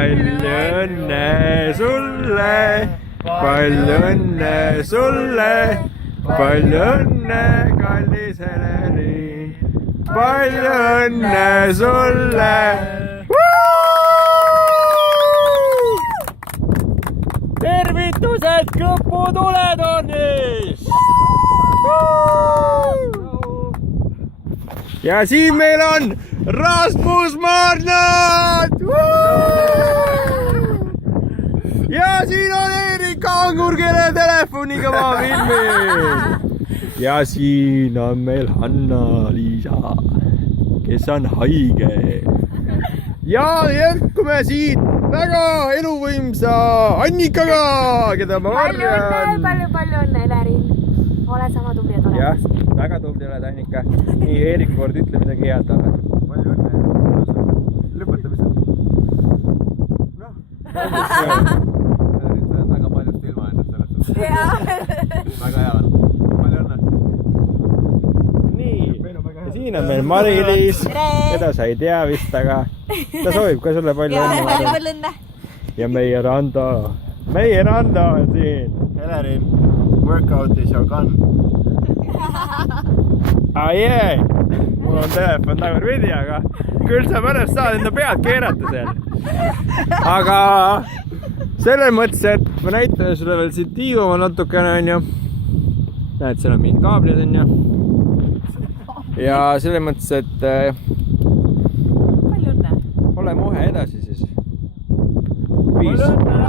palju õnne sulle, palju õnne sulle, palju õnne, kallis Helerin, palju õnne sulle. tervitused Kõpu tuletornis. ja siin meil on Rasmus Marnat. ja siin on Erik Angur, kelle telefoniga ma filmin. ja siin on meil Hanna-Liisa, kes on haige. ja jätkume siit väga eluvõimsa Annikaga, keda ma arvan. palju õnne, Helerin. ole sama tubli ja tore. jah, väga tubli oled, Annika. nii, Eerik kord ütle midagi head talle. palju õnne. lõpetame seda. noh. Helerin, sa oled väga paljust ilma endast selles suhtes. väga hea on. palju õnne. nii, ja siin on meil Mari-Liis, keda sa ei tea vist, aga ta soovib ka sulle palju õnne. palju õnne. ja meie Rando on siin. Helerin, workout is your gun. mul on telefon tagurpidi, aga küll sa pärast saad enda pead keerata seal. aga selles mõttes, et ma näitan sulle veel siit Tiiumaa natukene, onju. näed, seal on mingid kaablid, onju. ja selles mõttes, et palju õnne. ole muhe edasi siis. palju õnne.